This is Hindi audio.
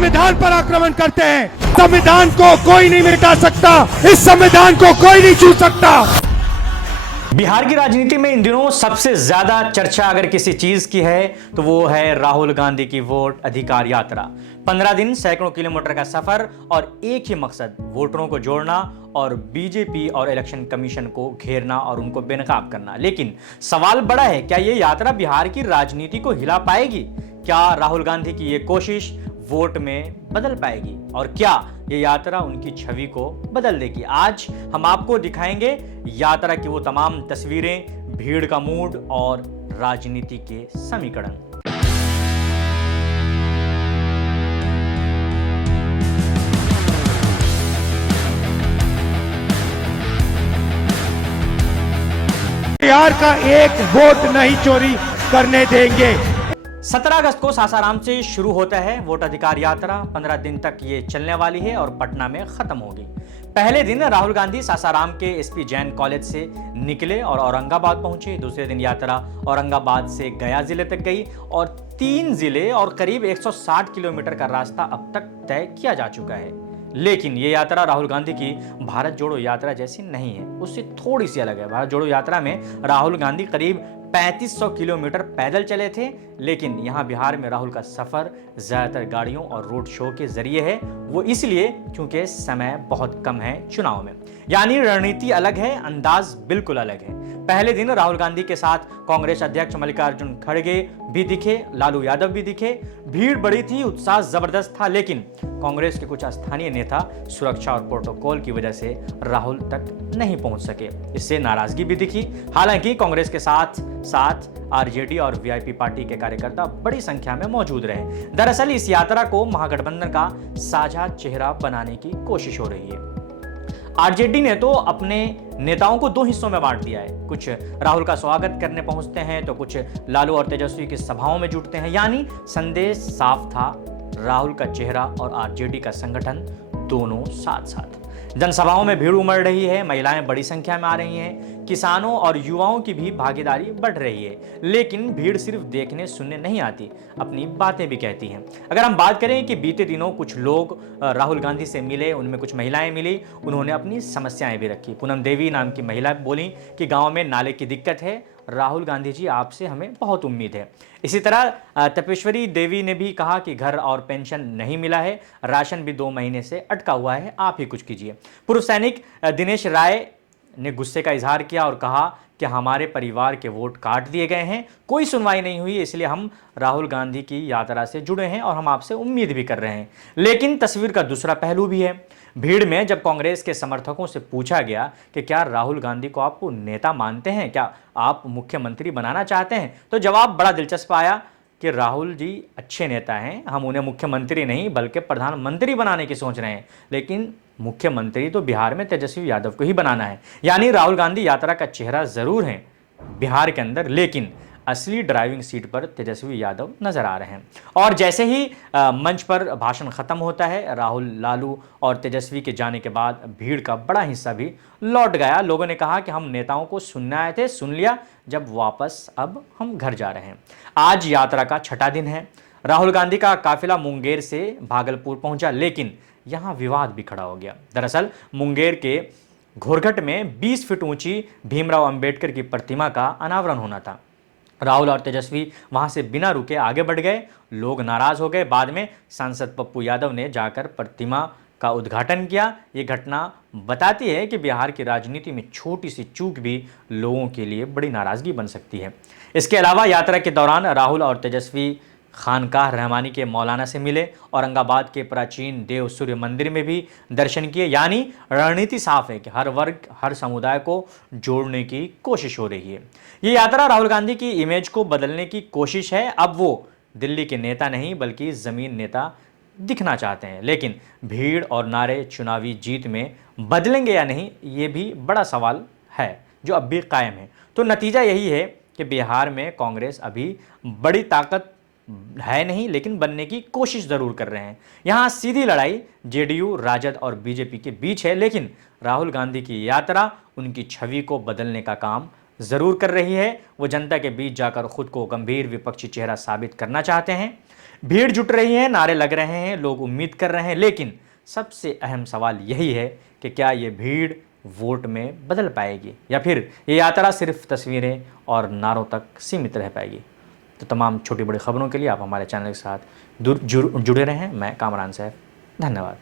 संविधान पर आक्रमण करते हैं। संविधान को कोई नहीं मिटा सकता, इस संविधान को कोई नहीं छू सकता। बिहार की राजनीति में इन दिनों सबसे ज्यादा चर्चा अगर किसी चीज की है तो वो है राहुल गांधी की वोट अधिकार यात्रा। 15 दिन, सैकड़ों किलोमीटर का सफर और एक ही मकसद, वोटरों को जोड़ना और बीजेपी और इलेक्शन कमीशन को घेरना और उनको बेनकाब करना। लेकिन सवाल बड़ा है, क्या ये यात्रा बिहार की राजनीति को हिला पाएगी? क्या राहुल गांधी की ये कोशिश वोट में बदल पाएगी और क्या ये यात्रा उनकी छवि को बदल देगी? आज हम आपको दिखाएंगे यात्रा की वो तमाम तस्वीरें, भीड़ का मूड और राजनीति के समीकरण। बिहार का एक वोट नहीं चोरी करने देंगे। 17 अगस्त को सासाराम से शुरू होता है वोट अधिकार यात्रा। 15 दिन तक ये चलने वाली है और पटना में खत्म होगी। पहले दिन राहुल गांधी सासाराम के एसपी जैन कॉलेज से निकले और औरंगाबाद पहुंचे। दूसरे दिन यात्रा औरंगाबाद से गया जिले तक गई और 3 जिले और करीब 160 किलोमीटर का रास्ता अब तक तय किया जा चुका है। लेकिन ये यात्रा राहुल गांधी की भारत जोड़ो यात्रा जैसी नहीं है, उससे थोड़ी सी अलग है। भारत जोड़ो यात्रा में राहुल गांधी करीब 3500 किलोमीटर पैदल चले थे, लेकिन यहां बिहार में राहुल का सफर ज्यादातर गाड़ियों और रोड शो के जरिए है। वो इसलिए क्योंकि समय बहुत कम है चुनाव में, यानी रणनीति अलग है, अंदाज बिल्कुल अलग है। पहले दिन राहुल गांधी के साथ कांग्रेस अध्यक्ष मल्लिकार्जुन खड़गे भी दिखे, लालू यादव भी दिखे। भीड़ बड़ी थी, उत्साह जबरदस्त था, लेकिन कांग्रेस के कुछ स्थानीय नेता सुरक्षा और प्रोटोकॉल की वजह से राहुल तक नहीं पहुंच सके। इससे नाराजगी भी दिखी। हालांकि कांग्रेस के साथ साथ आरजेडी और वीआईपी पार्टी के कार्यकर्ता बड़ी संख्या में मौजूद रहे। दरअसल इस यात्रा को महागठबंधन का साझा चेहरा बनाने की कोशिश हो रही है। आरजेडी ने तो अपने नेताओं को 2 हिस्सों में बांट दिया है। कुछ राहुल का स्वागत करने पहुंचते हैं तो कुछ लालू और तेजस्वी की सभाओं में जुटते हैं। यानी संदेश साफ था, राहुल का चेहरा और आरजेडी का संगठन दोनों साथ साथ। जनसभाओं में भीड़ उमड़ रही है, महिलाएं बड़ी संख्या में आ रही हैं, किसानों और युवाओं की भी भागीदारी बढ़ रही है। लेकिन भीड़ सिर्फ देखने सुनने नहीं आती, अपनी बातें भी कहती हैं। अगर हम बात करें कि बीते दिनों कुछ लोग राहुल गांधी से मिले, उनमें कुछ महिलाएं मिली, उन्होंने अपनी समस्याएं भी रखी। पूनम देवी नाम की महिला बोली कि गांव में नाले की दिक्कत है, राहुल गांधी जी आपसे हमें बहुत उम्मीद है। इसी तरह तपेश्वरी देवी ने भी कहा कि घर और पेंशन नहीं मिला है, राशन भी 2 महीने से अटका हुआ है, आप ही कुछ कीजिए। पूर्व सैनिक दिनेश राय ने गुस्से का इजहार किया और कहा कि हमारे परिवार के वोट काट दिए गए हैं, कोई सुनवाई नहीं हुई, इसलिए हम राहुल गांधी की यात्रा से जुड़े हैं और हम आपसे उम्मीद भी कर रहे हैं। लेकिन तस्वीर का दूसरा पहलू भी है। भीड़ में जब कांग्रेस के समर्थकों से पूछा गया कि क्या राहुल गांधी को आप नेता मानते हैं, क्या आप मुख्यमंत्री बनाना चाहते हैं, तो जवाब बड़ा दिलचस्प आया कि राहुल जी अच्छे नेता हैं, हम उन्हें मुख्यमंत्री नहीं बल्कि प्रधानमंत्री बनाने की सोच रहे हैं, लेकिन मुख्यमंत्री तो बिहार में तेजस्वी यादव को ही बनाना है। यानी राहुल गांधी यात्रा का चेहरा जरूर है बिहार के अंदर, लेकिन असली ड्राइविंग सीट पर तेजस्वी यादव नजर आ रहे हैं। और जैसे ही मंच पर भाषण खत्म होता है, राहुल, लालू और तेजस्वी के जाने के बाद भीड़ का बड़ा हिस्सा भी लौट गया। लोगों ने कहा कि हम नेताओं को सुनने आए थे, सुन लिया, जब वापस अब हम घर जा रहे हैं। आज यात्रा का 6ठा दिन है। राहुल गांधी का काफिला मुंगेर से भागलपुर पहुंचा, लेकिन यहां विवाद भी खड़ा हो गया। दरअसल मुंगेर के घोरघट में 20 फीट ऊंची भीमराव अंबेडकर की प्रतिमा का अनावरण होना था। राहुल और तेजस्वी वहां से बिना रुके आगे बढ़ गए, लोग नाराज हो गए। बाद में सांसद पप्पू यादव ने जाकर प्रतिमा का उद्घाटन किया। ये घटना बताती है कि बिहार की राजनीति में छोटी सी चूक भी लोगों के लिए बड़ी नाराजगी बन सकती है। इसके अलावा यात्रा के दौरान राहुल और तेजस्वी खानकाह रहमानी के मौलाना से मिले, औरंगाबाद के प्राचीन देव सूर्य मंदिर में भी दर्शन किए। यानी रणनीति साफ है कि हर वर्ग, हर समुदाय को जोड़ने की कोशिश हो रही है। ये यात्रा राहुल गांधी की इमेज को बदलने की कोशिश है। अब वो दिल्ली के नेता नहीं बल्कि जमीन नेता दिखना चाहते हैं। लेकिन भीड़ और नारे चुनावी जीत में बदलेंगे या नहीं, ये भी बड़ा सवाल है जो अब भी कायम है। तो नतीजा यही है कि बिहार में कांग्रेस अभी बड़ी ताकत है नहीं, लेकिन बनने की कोशिश जरूर कर रहे हैं। यहां सीधी लड़ाई जेडीयू, राजद और बीजेपी के बीच है, लेकिन राहुल गांधी की यात्रा उनकी छवि को बदलने का काम जरूर कर रही है। वो जनता के बीच जाकर खुद को गंभीर विपक्षी चेहरा साबित करना चाहते हैं। भीड़ जुट रही है, नारे लग रहे हैं, लोग उम्मीद कर रहे हैं, लेकिन सबसे अहम सवाल यही है कि क्या ये भीड़ वोट में बदल पाएगी या फिर ये यात्रा सिर्फ तस्वीरें और नारों तक सीमित रह पाएगी। तो तमाम छोटी बड़ी खबरों के लिए आप हमारे चैनल के साथ जुड़े रहें। मैं कामरान सैफ, धन्यवाद।